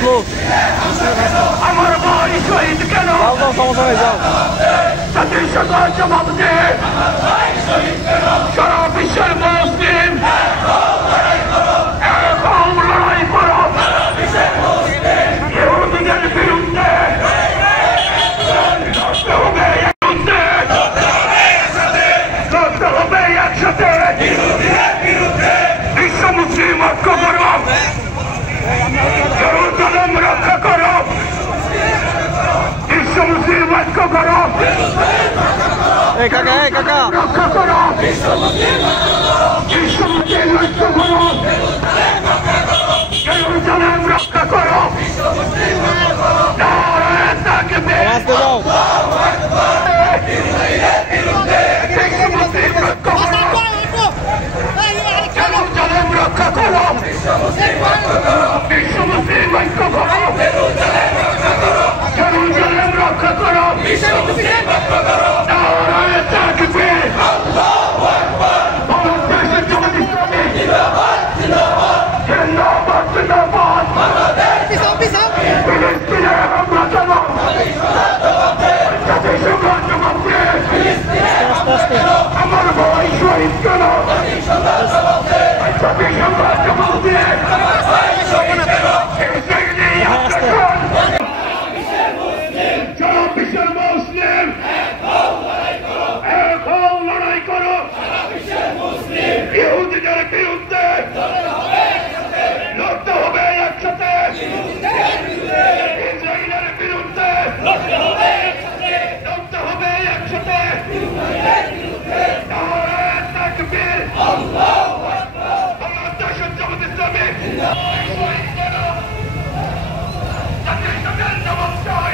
আসলো আমার ভাই শহীদ কেন যাও যাও সমস্যা নেই যাও জাতির সকল জবাব দে সারা বিশ্বের মুসলিম এরকম লড়াই করো ইহুদিদের বিরুদ্ধে লড়তে হবে লড়তে হবে একসাথে বিশ্ব মুসলিম ঐক্য করো জেরুজালেম রক্ষা করো বিশ্ব মুসলিম ঐক্য করো এই কাকা রক্ষা করো বিশ্ব মুসলিম ঐক্য করো জেরুজালেম রক্ষা করো নারায়ে তাকবীর আসতে যাও বিশ্ব মুসলিম ঐক্য করো জেরুজালেম রক্ষা করো বিশ্ব মুসলিম ঐক্য করো জেরুজালেম রক্ষা করো বিশ্ব মুসলিম ঐক্য করো